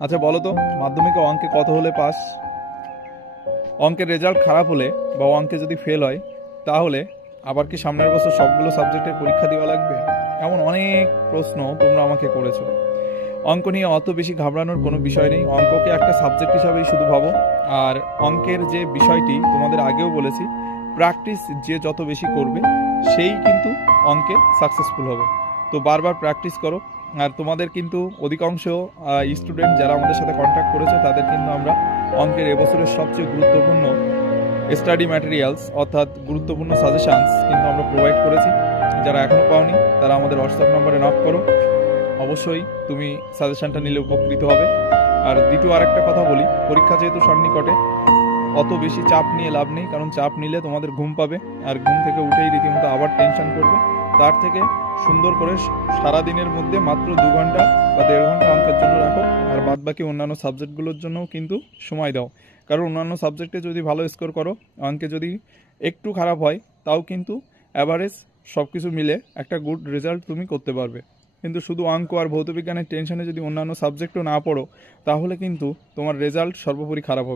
আচ্ছা বলো তো, মাধ্যমিকে অঙ্কে কত হলে পাস? অঙ্কের রেজাল্ট খারাপ হলে বা অঙ্কে যদি ফেল হয়, তাহলে আবার কি সামনের বছর সবগুলো সাবজেক্টের পরীক্ষা দেওয়া লাগবে? এমন অনেক প্রশ্ন তোমরা আমাকে করেছো। অঙ্ক নিয়ে অত বেশি ঘাবড়ানোর কোনো বিষয় নেই, অঙ্ককে একটা সাবজেক্ট হিসাবেই শুধু ভাবো। আর অঙ্কের যে বিষয়টি তোমাদের আগেও বলেছি, প্র্যাকটিস যে যত বেশি করবে সেই কিন্তু অঙ্কে সাকসেসফুল হবে। তো বারবার প্র্যাকটিস করো। আর তোমাদের কিন্তু অধিকাংশ স্টুডেন্ট যারা আমাদের সাথে কন্ট্যাক্ট করেছে, তাদের কিন্তু আমরা অঙ্কের এবছরের সবচেয়ে গুরুত্বপূর্ণ স্টাডি ম্যাটেরিয়ালস অর্থাৎ গুরুত্বপূর্ণ সাজেশানস কিন্তু আমরা প্রোভাইড করেছি। যারা এখনও পাওনি তারা আমাদের হোয়াটসঅ্যাপ নম্বরে নক করো, অবশ্যই তুমি সাজেশনটা নিলে উপকৃত হবে। আর দ্বিতীয় আরেকটা কথা বলি, পরীক্ষা যেহেতু সন্নিকটে, অত বেশি চাপ নিয়ে লাভ নেই, কারণ চাপ নিলে তোমাদের ঘুম পাবে, আর ঘুম থেকে উঠেই রীতিমতো আবার টেনশন করবে। তার থেকে সুন্দর করে সারাদিনের মধ্যে মাত্র 2 ঘন্টা বা 1.5 ঘন্টা অঙ্কের জন্য রাখো, আর বাদ বাকি অন্যান্য সাবজেক্টগুলোর জন্যও কিন্তু সময় দাও। কারণ অন্যান্য সাবজেক্টে যদি ভালো স্কোর করো, অঙ্কে যদি একটু খারাপ হয়, তাও কিন্তু অ্যাভারেজ সব কিছু মিলে একটা গুড রেজাল্ট তুমি করতে পারবে। কিন্তু শুধু অঙ্ক আর ভৌতবিজ্ঞানের টেনশনে যদি অন্যান্য সাবজেক্টও না পড়ো, তাহলে কিন্তু তোমার রেজাল্ট সর্বোপরি খারাপ হবে।